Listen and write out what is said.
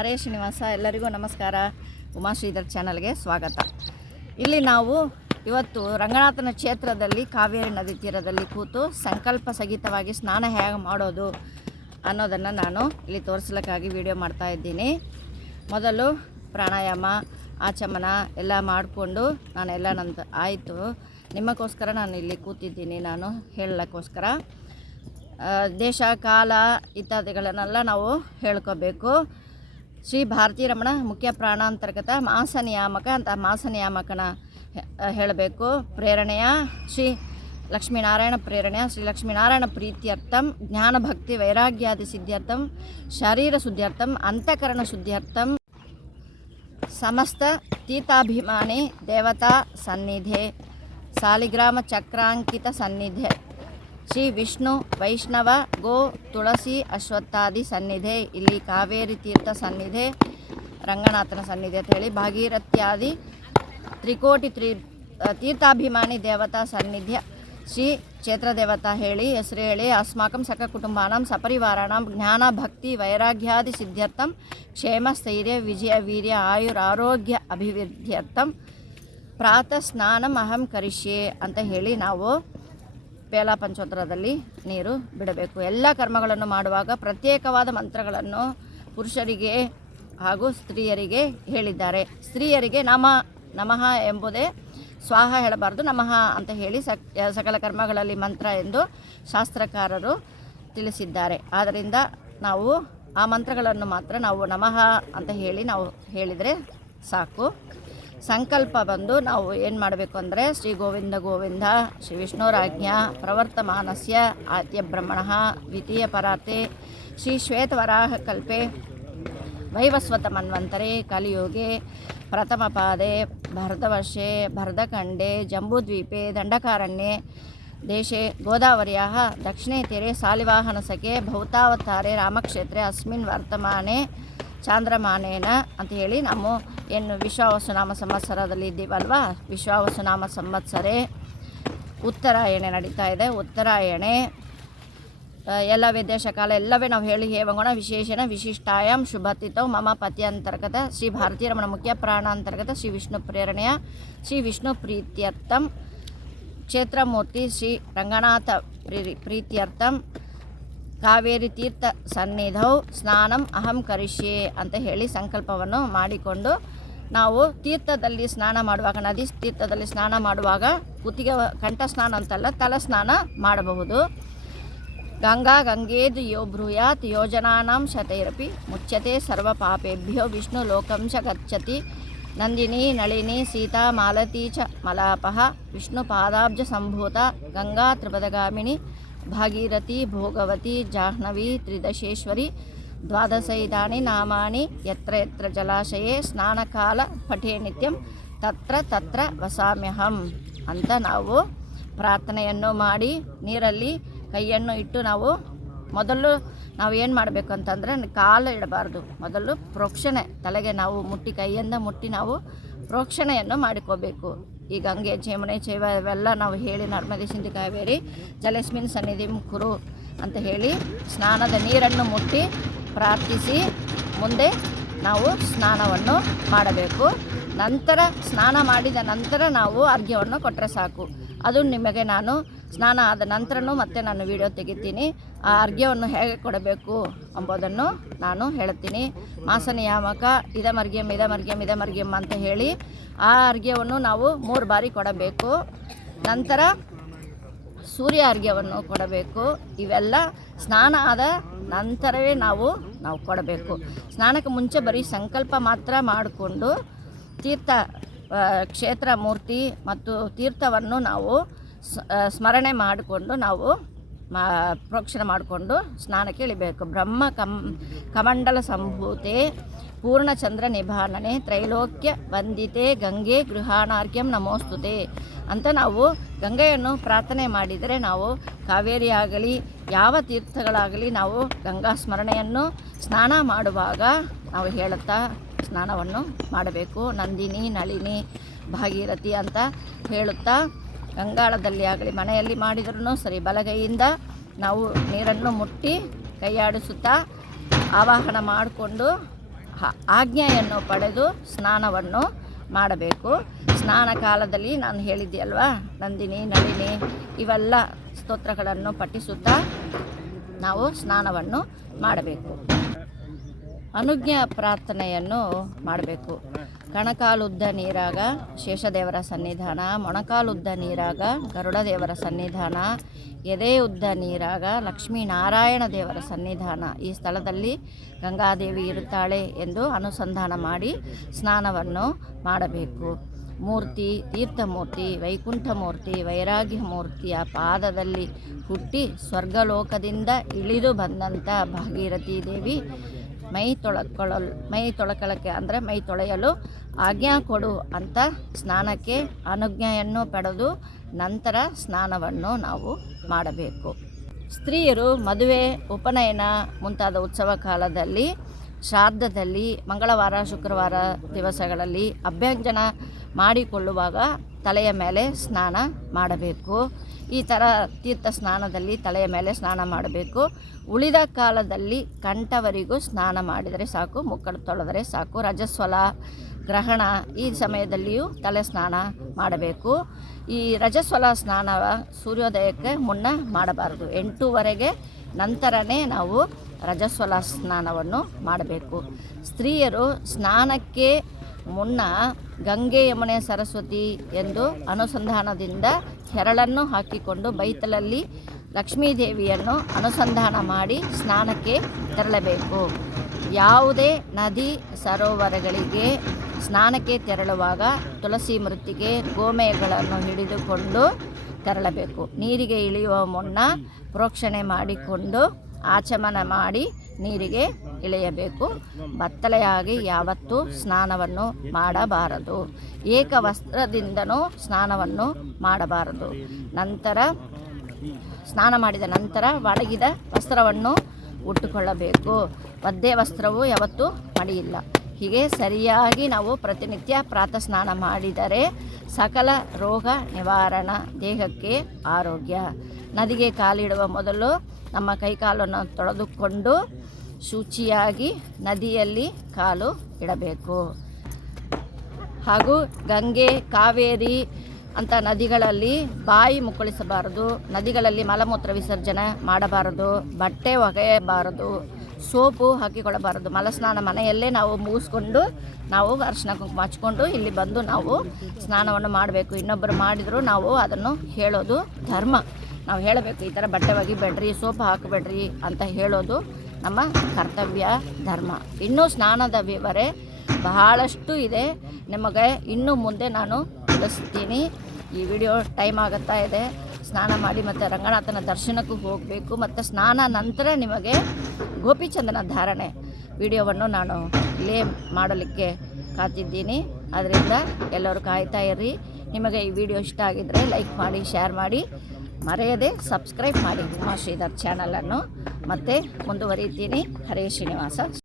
ಹರೇ ಶ್ರೀನಿವಾಸ ಎಲ್ಲರಿಗೂ ನಮಸ್ಕಾರ. ಉಮಾಶ್ರೀಧರ್ ಚಾನಲ್ಗೆ ಸ್ವಾಗತ. ಇಲ್ಲಿ ನಾವು ಇವತ್ತು ರಂಗನಾಥನ ಕ್ಷೇತ್ರದಲ್ಲಿ ಕಾವೇರಿ ನದಿ ತೀರದಲ್ಲಿ ಕೂತು ಸಂಕಲ್ಪ ಸಹಿತವಾಗಿ ಸ್ನಾನ ಹೇಗೆ ಮಾಡೋದು ಅನ್ನೋದನ್ನು ನಾನು ಇಲ್ಲಿ ತೋರಿಸ್ಲಿಕ್ಕಾಗಿ ವಿಡಿಯೋ ಮಾಡ್ತಾ ಇದ್ದೀನಿ. ಮೊದಲು ಪ್ರಾಣಾಯಾಮ ಆಚಮನ ಎಲ್ಲ ಮಾಡಿಕೊಂಡು ನಾನೆಲ್ಲ ನಂದು ಆಯಿತು. ನಿಮಗೋಸ್ಕರ ನಾನು ಇಲ್ಲಿ ಕೂತಿದ್ದೀನಿ ನಾನು ಹೇಳಲಿಕ್ಕೋಸ್ಕರ ಆ, ದೇಶ ಕಾಲ ಇತ್ಯಾದಿಗಳನ್ನೆಲ್ಲ ನಾವು ಹೇಳ್ಕೋಬೇಕು. ಶ್ರೀ ಭಾರತೀ ರಮಣ ಮುಖ್ಯ ಪ್ರಾಣಾಂತರ್ಗತ ಮಾಸ ನಿಯಾಮಕ ಅಂತ ಮಾಸ ನಿಯಾಮಕನ ಹೇಳಬೇಕು. ಪ್ರೇರಣೆಯ ಶ್ರೀ ಲಕ್ಷ್ಮೀನಾರಾಯಣ ಪ್ರೇರಣೆಯ ಶ್ರೀ ಲಕ್ಷ್ಮೀನಾರಾಯಣ ಪ್ರೀತ್ಯರ್ಥಂ, ಜ್ಞಾನ ಭಕ್ತಿ ವೈರಾಗ್ಯಾದಿ ಸಿದ್ಧ್ಯರ್ಥಂ, ಶರೀರ ಶುದ್ಧ್ಯರ್ಥಂ ಅಂತಃಕರಣ ಶುದ್ಧ್ಯರ್ಥಂ ಸಮಸ್ತ ತೀತಾಭಿಮಾನಿ ದೇವತಾ ಸನ್ನಿಧೆ, ಸಾಲಿಗ್ರಾಮ ಚಕ್ರಾಂಕಿತ ಸನ್ನಿಧೆ. ಶ್ರೀ ವಿಷ್ಣು ವೈಷ್ಣವ, ಗೋ, ತುಳಸಿ, ಅಶ್ವತ್ಥಾದಿ ಸನ್ನಿಧೆ, ಇಲ್ಲಿ ಕಾವೇರಿ ತೀರ್ಥ ಸನ್ನಿಧೆ, ರಂಗನಾಥನ ಸನ್ನಿಧಿ ಅಂತ ಹೇಳಿ, ಭಾಗೀರಥ್ಯಾದಿ ತ್ರಿಕೋಟಿ ತ್ರಿ ತೀರ್ಥಾಭಿಮಾನಿ ದೇವತಾ ಸನ್ನಿಧ್ಯ, ಶ್ರೀ ಕ್ಷೇತ್ರ ದೇವತಾ ಹೇಳಿ, ಹೆಸರು ಹೇಳಿ, ಅಸ್ಮಾಕಂ ಸಕ ಕುಟುಂಬಾನಾಂ ಸಪರಿವಾರ ಜ್ಞಾನ ಭಕ್ತಿ ವೈರಾಗ್ಯಾದಿ ಸಿದ್ಧ್ಯರ್ಥಂ ಕ್ಷೇಮ ಸ್ಥೈರ್ಯ ವಿಜಯ ವೀರ್ಯ ಆಯುರ್ ಆರೋಗ್ಯ ಅಭಿವೃದ್ಧ್ಯರ್ಥಂ ಪ್ರಾತಃ ಸ್ನಾನಂ ಅಹಂ ಕರಿಷ್ಯೆ ಅಂತ ಹೇಳಿ ನಾವು ಪೇಲ ಪಂಚೋತ್ತರದಲ್ಲಿ ನೀರು ಬಿಡಬೇಕು. ಎಲ್ಲ ಕರ್ಮಗಳನ್ನು ಮಾಡುವಾಗ ಪ್ರತ್ಯೇಕವಾದ ಮಂತ್ರಗಳನ್ನು ಪುರುಷರಿಗೆ ಹಾಗೂ ಸ್ತ್ರೀಯರಿಗೆ ಹೇಳಿದ್ದಾರೆ. ಸ್ತ್ರೀಯರಿಗೆ ನಮ, ನಮಃ ಎಂಬುದೇ ಸ್ವಾಹ ಹೇಳಬಾರ್ದು, ನಮಃ ಅಂತ ಹೇಳಿ ಸಕ್, ಸಕಲ ಕರ್ಮಗಳಲ್ಲಿ ಮಂತ್ರ ಎಂದು ಶಾಸ್ತ್ರಕಾರರು ತಿಳಿಸಿದ್ದಾರೆ. ಆದ್ದರಿಂದ ನಾವು ಆ ಮಂತ್ರಗಳನ್ನು ಮಾತ್ರ ನಾವು ನಮಃ ಅಂತ ಹೇಳಿ ನಾವು ಹೇಳಿದರೆ ಸಾಕು. ಸಂಕಲ್ಪ ಬಂದು ನಾವು ಏನು ಮಾಡಬೇಕು ಅಂದರೆ ಶ್ರೀ ಗೋವಿಂದ ಗೋವಿಂದ, ಶ್ರೀ ವಿಷ್ಣುರಾಜ್ಞ ಪ್ರವರ್ತಮಾನಸ್ಯ ಆದ್ಯ ಬ್ರಹ್ಮಣ, ದ್ವಿತೀಯ ಪರಾತೆ, ಶ್ರೀ ಶ್ವೇತವರಾಹ ಕಲ್ಪೆ, ವೈವಸ್ವತ ಮನ್ವಂತರೆ, ಕಲಿಯುಗೆ, ಪ್ರಥಮ ಪಾದೆ, ಭರತವರ್ಷೆ, ಭರತಖಂಡೆ, ಜಂಬೂದ್ವೀಪೆ, ದಂಡಕಾರಣ್ಯೆ, ದೇಶೆ ಗೋದಾವರಿಯ ದಕ್ಷಿಣೆ ತೀರೆ ಸಾಲಿವಾಹನಸಕೆ ಭೌತಾವತಾರೆ, ರಾಮಕ್ಷೇತ್ರೆ, ಅಸ್ಮಿನ್ ವರ್ತಮಾನೆ, ಚಾಂದ್ರಮಾನೇನ ಅಂತ ಹೇಳಿ ನಾವು ಏನು ವಿಶ್ವಾವಸುನಾಮ ಸಂವತ್ಸರದಲ್ಲಿ ಇದ್ದೀವಲ್ವಾ? ವಿಶ್ವಾವಸುನಾಮ ಸಂವತ್ಸರೇ ಉತ್ತರಾಯಣೆ ನಡೀತಾ ಇದೆ. ಉತ್ತರಾಯಣೆ ಎಲ್ಲ ವಿದೇಶ ಕಾಲ ಎಲ್ಲವೇ ನಾವು ಹೇಳಿ ಹೇವಂಗೋಣ ವಿಶೇಷಣ ವಿಶಿಷ್ಟಾಯಂ ಶುಭತಿತೌ ಮಮ ಪತಿ ಅಂತರ್ಗತ ಶ್ರೀ ಭಾರತೀಯ ರಮಣ ಮುಖ್ಯ ಪ್ರಾಣಾಂತರ್ಗತ ಶ್ರೀ ವಿಷ್ಣು ಪ್ರೇರಣೆಯ ಶ್ರೀ ವಿಷ್ಣು ಪ್ರೀತ್ಯರ್ಥಂ. ಕ್ಷೇತ್ರಮೂರ್ತಿ ಶ್ರೀ ರಂಗನಾಥ ಪ್ರೀ ಪ್ರೀತ್ಯರ್ಥಂ. ಕಾವೇರಿ ತೀರ್ಥ ಸನ್ನಿಧೌ. ಸ್ನಾನಂ ಅಹಂ ಕರಿಷ್ಯೆ ಅಂತ ಹೇಳಿ ಸಂಕಲ್ಪವನ್ನು ಮಾಡಿಕೊಂಡು ನಾವು ತೀರ್ಥದಲ್ಲಿ ಸ್ನಾನ ಮಾಡುವಾಗ, ನದಿ ತೀರ್ಥದಲ್ಲಿ ಸ್ನಾನ ಮಾಡುವಾಗ ಕುತ್ತಿಗೆ ಕಂಠ ಸ್ನಾನ ಅಂತಲ್ಲ, ತಲ ಸ್ನಾನ ಮಾಡಬಹುದು. ಗಂಗಾ ಗಂಗೇದು ಯೋ ಬ್ರೂಯಾತ್ ಯೋಜನಾನಾಂ ಶತೈರಪಿ ಮುಚ್ಯತೆ ಸರ್ವ ಪಾಪೇಭ್ಯೋ ವಿಷ್ಣು ಲೋಕಂ ಚ ಗಚ್ಚತಿ ನಂದಿನಿ ನಳಿನಿ ಸೀತಾ ಮಾಲತಿ ಚ ಮಲಾಪಃ ವಿಷ್ಣು ಪಾದಾಬ್ಜ ಸಂಭೂತ ಗಂಗಾ ತ್ರಿಪದಗಾಮಿನಿ ಭಾಗೀರಥಿ ಭೋಗವತಿ ಜಾಹ್ನವಿ ತ್ರಿದಶೇಶ್ವರಿ ದ್ವಾದಶೈದಾನಿ ನಾಮಾನಿ ಯತ್ರ ಯತ್ರ ಜಲಾಶಯೇ ಸ್ನಾನಕಾಲ ಪಠೇ ನಿತ್ಯಂ ತತ್ರ ತತ್ರ ವಸಾಮ್ಯಹಂ ಅಂತ ನಾವು ಪ್ರಾರ್ಥನೆಯನ್ನು ಮಾಡಿ ನೀರಲ್ಲಿ ಕೈಯನ್ನು ಇಟ್ಟು ನಾವು ಮೊದಲು ನಾವು ಏನು ಮಾಡಬೇಕು ಅಂತಂದರೆ ಕಾಲು ಇಡಬಾರ್ದು. ಮೊದಲು ಪ್ರೋಕ್ಷಣೆ, ತಲೆಗೆ ನಾವು ಮುಟ್ಟಿ, ಕೈಯಿಂದ ಮುಟ್ಟಿ ನಾವು ಪ್ರೋಕ್ಷಣೆಯನ್ನು ಮಾಡಿಕೋಬೇಕು. ಈ ಗಂಗೆ ಚೇಮಣೆ ಚೇವ ಇವೆಲ್ಲ ನಾವು ಹೇಳಿ ನರ್ಮದಿ, ಸಿಂಧಿ, ಕಾವೇರಿ, ಜಲಸ್ಮಿನ್ ಸನ್ನಿಧಿ ಕುರು ಅಂತ ಹೇಳಿ ಸ್ನಾನದ ನೀರನ್ನು ಮುಟ್ಟಿ ಪ್ರಾರ್ಥಿಸಿ. ಮುಂದೆ ನಾವು ಸ್ನಾನವನ್ನು ಮಾಡಬೇಕು. ನಂತರ ಸ್ನಾನ ಮಾಡಿದ ನಂತರ ನಾವು ಅರ್ಘ್ಯವನ್ನು ಕೊಟ್ಟರೆ ಸಾಕು. ಅದು ನಿಮಗೆ ನಾನು ಸ್ನಾನ ಆದ ನಂತರನೂ ಮತ್ತೆ ನಾನು ವಿಡಿಯೋ ತೆಗಿತೀನಿ. ಆ ಅರ್ಘ್ಯವನ್ನು ಹೇಗೆ ಕೊಡಬೇಕು ಎಂಬುದನ್ನು ನಾನು ಹೇಳ್ತೀನಿ. ಮಾಸ ನಿಯಾಮಕ ಇದಮರ್ಘ್ಯಂ ಇದಮರ್ಘ್ಯಂ ಇದಮರ್ಘ್ಯಂ ಅಂತ ಹೇಳಿ ಆ ಅರ್ಘ್ಯವನ್ನು ನಾವು ಮೂರು ಬಾರಿ ಕೊಡಬೇಕು. ನಂತರ ಸೂರ್ಯ ಅರ್ಘ್ಯವನ್ನು ಕೊಡಬೇಕು. ಇವೆಲ್ಲ ಸ್ನಾನ ಆದ ನಂತರವೇ ನಾವು ನಾವು ಕೊಡಬೇಕು. ಸ್ನಾನಕ್ಕೆ ಮುಂಚೆ ಬರೀ ಸಂಕಲ್ಪ ಮಾತ್ರ ಮಾಡಿಕೊಂಡು ತೀರ್ಥ ಕ್ಷೇತ್ರ ಮೂರ್ತಿ ಮತ್ತು ತೀರ್ಥವನ್ನು ನಾವು ಸ್ಮರಣೆ ಮಾಡಿಕೊಂಡು ನಾವು ಮಾ, ಪ್ರೋಕ್ಷಣೆ ಮಾಡಿಕೊಂಡು ಸ್ನಾನಕ್ಕೆ ಇಳಿಬೇಕು. ಬ್ರಹ್ಮ ಕಮ್ ಕಮಂಡಲ ಸಂಭೂತೆ ಪೂರ್ಣಚಂದ್ರ ನಿಭಾಣನೆ ತ್ರೈಲೋಕ್ಯ ವಂದಿತೆ ಗಂಗೆ ಗೃಹಾಣಾರ್ಕ್ಯಂ ನಮೋಸ್ತುತೆ ಅಂತ ನಾವು ಗಂಗೆಯನ್ನು ಪ್ರಾರ್ಥನೆ ಮಾಡಿದರೆ ನಾವು ಕಾವೇರಿ ಆಗಲಿ ಯಾವ ತೀರ್ಥಗಳಾಗಲಿ ನಾವು ಗಂಗಾ ಸ್ಮರಣೆಯನ್ನು ಸ್ನಾನ ಮಾಡುವಾಗ ನಾವು ಹೇಳುತ್ತಾ ಸ್ನಾನವನ್ನು ಮಾಡಬೇಕು. ನಂದಿನಿ, ನಳಿನಿ, ಭಾಗೀರಥಿ ಅಂತ ಹೇಳುತ್ತಾ ಗಂಗಾಳದಲ್ಲಿ ಆಗಲಿ, ಮನೆಯಲ್ಲಿ ಮಾಡಿದ್ರೂ ಸರಿ, ಬಲಗೈಯಿಂದ ನಾವು ನೀರನ್ನು ಮುಟ್ಟಿ ಕೈಯಾಡಿಸುತ್ತಾ ಆವಾಹನ ಮಾಡಿಕೊಂಡು ಆಜ್ಞೆಯನ್ನು ಪಡೆದು ಸ್ನಾನವನ್ನು ಮಾಡಬೇಕು. ಸ್ನಾನ ಕಾಲದಲ್ಲಿ ನಾನು ಹೇಳಿದ್ದೆ ಅಲ್ವಾ ನಂದಿನಿ, ನಳಿನಿ, ಇವೆಲ್ಲ ಸ್ತೋತ್ರಗಳನ್ನು ಪಠಿಸುತ್ತಾ ನಾವು ಸ್ನಾನವನ್ನು ಮಾಡಬೇಕು. ಅನುಜ್ಞಾ ಪ್ರಾರ್ಥನೆಯನ್ನು ಮಾಡಬೇಕು. ಕಣಕಾಲುದ್ದ ನೀರಾಗ ಶೇಷದೇವರ ಸನ್ನಿಧಾನ, ಮೊಣಕಾಲುದ್ದ ನೀರಾಗ ಗರುಡದೇವರ ಸನ್ನಿಧಾನ ಎದೆ ಉದ್ದ ನೀರಾಗ ಲಕ್ಷ್ಮೀನಾರಾಯಣ ದೇವರ ಸನ್ನಿಧಾನ. ಈ ಸ್ಥಳದಲ್ಲಿ ಗಂಗಾದೇವಿ ಇರುತ್ತಾಳೆ ಎಂದು ಅನುಸಂಧಾನ ಮಾಡಿ ಸ್ನಾನವನ್ನು ಮಾಡಬೇಕು. ಮೂರ್ತಿ, ತೀರ್ಥಮೂರ್ತಿ ವೈಕುಂಠ ಮೂರ್ತಿ ವೈರಾಗ್ಯ ಮೂರ್ತಿಯ ಪಾದದಲ್ಲಿ ಹುಟ್ಟಿ ಸ್ವರ್ಗಲೋಕದಿಂದ ಇಳಿದು ಬಂದಂಥ ಭಾಗೀರಥಿ ದೇವಿ ಮೈ ತೊಳಕೊಳ್ಳಲು, ಮೈ ತೊಳಕೊಳ್ಳಕ್ಕೆ ಅಂದರೆ ಮೈ ತೊಳೆಯಲು ಆಜ್ಞಾ ಕೊಡು ಅಂತ ಸ್ನಾನಕ್ಕೆ ಅನುಜ್ಞೆಯನ್ನು ಪಡೆದು ನಂತರ ಸ್ನಾನವನ್ನು ನಾವು ಮಾಡಬೇಕು. ಸ್ತ್ರೀಯರು ಮದುವೆ, ಉಪನಯನ ಮುಂತಾದ ಉತ್ಸವ ಕಾಲದಲ್ಲಿ, ಶ್ರಾದ್ದದಲ್ಲಿ, ಮಂಗಳವಾರ, ಶುಕ್ರವಾರ ದಿವಸಗಳಲ್ಲಿ ಅಭ್ಯಂಜನ ಮಾಡಿಕೊಳ್ಳುವಾಗ ತಲೆಯ ಮೇಲೆ ಸ್ನಾನ ಮಾಡಬೇಕು. ಈ ಥರ ತೀರ್ಥ ಸ್ನಾನದಲ್ಲಿ ತಲೆಯ ಮೇಲೆ ಸ್ನಾನ ಮಾಡಬೇಕು. ಉಳಿದ ಕಾಲದಲ್ಲಿ ಕಂಠವರಿಗೂ ಸ್ನಾನ ಮಾಡಿದರೆ ಸಾಕು, ಮುಕ್ಕಳು ತೊಳೆದರೆ ಸಾಕು, ರಜಸ್ವಲ, ಗ್ರಹಣ ಈ ಸಮಯದಲ್ಲಿಯೂ ತಲೆ ಸ್ನಾನ ಮಾಡಬೇಕು. ಈ ರಜಸ್ವಲ ಸ್ನಾನ ಸೂರ್ಯೋದಯಕ್ಕೆ ಮುನ್ನ ಮಾಡಬಾರದು. ಎಂಟೂವರೆಗೆ ನಂತರನೇ ನಾವು ರಜಸ್ವಲ ಸ್ನಾನವನ್ನು ಮಾಡಬೇಕು. ಸ್ತ್ರೀಯರು ಸ್ನಾನಕ್ಕೆ ಮುನ್ನ ಗಂಗೆ ಯಮುನೆ ಸರಸ್ವತಿ ಎಂದು ಅನುಸಂಧಾನದಿಂದ ಹೆರಳನ್ನು ಹಾಕಿಕೊಂಡು ಬೈತಲಲ್ಲಿ ಲಕ್ಷ್ಮೀದೇವಿಯನ್ನು ಅನುಸಂಧಾನ ಮಾಡಿ ಸ್ನಾನಕ್ಕೆ ತೆರಳಬೇಕು. ಯಾವುದೇ ನದಿ ಸರೋವರಗಳಿಗೆ ಸ್ನಾನಕ್ಕೆ ತೆರಳುವಾಗ ತುಳಸಿ ಮೃತ್ತಿಗೆ ಗೋಮೆಗಳನ್ನು ಹಿಡಿದುಕೊಂಡು ತೆರಳಬೇಕು. ನೀರಿಗೆ ಇಳಿಯುವ ಮುನ್ನ ಪ್ರೋಕ್ಷಣೆ ಮಾಡಿಕೊಂಡು ಆಚಮನ ಮಾಡಿ ನೀರಿಗೆ ಇಳಿಯಬೇಕು. ಬತ್ತಲೆಯಾಗಿ ಯಾವತ್ತೂ ಸ್ನಾನವನ್ನು ಮಾಡಬಾರದು. ಏಕವಸ್ತ್ರದಿಂದನೂ ಸ್ನಾನವನ್ನು ಮಾಡಬಾರದು. ನಂತರ ಸ್ನಾನ ಮಾಡಿದ ನಂತರ ಒಣಗಿದ ವಸ್ತ್ರವನ್ನು ಉಟ್ಟುಕೊಳ್ಳಬೇಕು. ಒದ್ದೆ ವಸ್ತ್ರವು ಯಾವತ್ತೂ ಮಡಿಯಿಲ್ಲ. ಹೀಗೆ ಸರಿಯಾಗಿ ನಾವು ಪ್ರತಿನಿತ್ಯ ಪ್ರಾತಃ ಸ್ನಾನ ಮಾಡಿದರೆ ಸಕಲ ರೋಗ ನಿವಾರಣ, ದೇಹಕ್ಕೆ ಆರೋಗ್ಯ. ನದಿಗೆ ಕಾಲಿಡುವ ಮೊದಲು ನಮ್ಮ ಕೈಕಾಲನ್ನು ತೊಳೆದುಕೊಂಡು ಶುಚಿಯಾಗಿ ನದಿಯಲ್ಲಿ ಕಾಲು ಇಡಬೇಕು. ಹಾಗೂ ಗಂಗೆ, ಕಾವೇರಿ ಅಂತ ನದಿಗಳಲ್ಲಿ ಬಾಯಿ ಮುಕ್ಕಳಿಸಬಾರದು, ನದಿಗಳಲ್ಲಿ ಮಲಮೂತ್ರ ವಿಸರ್ಜನೆ ಮಾಡಬಾರದು, ಬಟ್ಟೆ ಒಗೆಯಬಾರದು, ಸೋಪು ಹಾಕಿಕೊಳ್ಳಬಾರದು, ಮಲಸ್ನಾನ ಮನೆಯಲ್ಲೇ ನಾವು ಮುಗಿಸ್ಕೊಂಡು ನಾವು ಅರಿಶಿನ ಕುಂಕುಮ ಹಚ್ಕೊಂಡು ಇಲ್ಲಿ ಬಂದು ನಾವು ಸ್ನಾನವನ್ನು ಮಾಡಬೇಕು. ಇನ್ನೊಬ್ಬರು ಮಾಡಿದರೂ ನಾವು ಅದನ್ನು ಹೇಳೋದು ಧರ್ಮ. ನಾವು ಹೇಳಬೇಕು, ಈ ಥರ ಬಟ್ಟೆ ಒಗಿಬೇಡ್ರಿ ಸೋಪ್ ಹಾಕಬೇಡ್ರಿ ಅಂತ ಹೇಳೋದು ನಮ್ಮ ಕರ್ತವ್ಯ, ಧರ್ಮ. ಇನ್ನೂ ಸ್ನಾನದ ವಿವರ ಬಹಳಷ್ಟು ಇದೆ. ನಿಮಗೆ ಇನ್ನು ಮುಂದೆ ನಾನು ತಿಳಿಸ್ತೀನಿ. ಈ ವಿಡಿಯೋ ಟೈಮ್ ಆಗುತ್ತಾ ಇದೆ. ಸ್ನಾನ ಮಾಡಿ ಮತ್ತು ರಂಗನಾಥನ ದರ್ಶನಕ್ಕೂ ಹೋಗಬೇಕು. ಮತ್ತು ಸ್ನಾನ ನಂತರ ನಿಮಗೆ ಗೋಪಿಚಂದನ ಧಾರಣೆ ವಿಡಿಯೋವನ್ನು ನಾನು ಇಲ್ಲೇ ಮಾಡಲಿಕ್ಕೆ ಕಾತಿದ್ದೀನಿ ಅದರಿಂದ ಎಲ್ಲರೂ ಕಾಯ್ತಾ ಇರ್ರಿ ನಿಮಗೆ ಈ ವಿಡಿಯೋ ಇಷ್ಟ ಆಗಿದ್ದರೆ ಲೈಕ್ ಮಾಡಿ, ಶೇರ್ ಮಾಡಿ. ಮರೆಯದೆ ಸಬ್ಸ್ಕ್ರೈಬ್ ಮಾಡಿ ಉಮಾ ಶ್ರೀಧರ್ ಚಾನಲನ್ನು ಮತ್ತೆ ಮುಂದುವರಿತೀನಿ. ಹರೇ ಶ್ರೀನಿವಾಸ.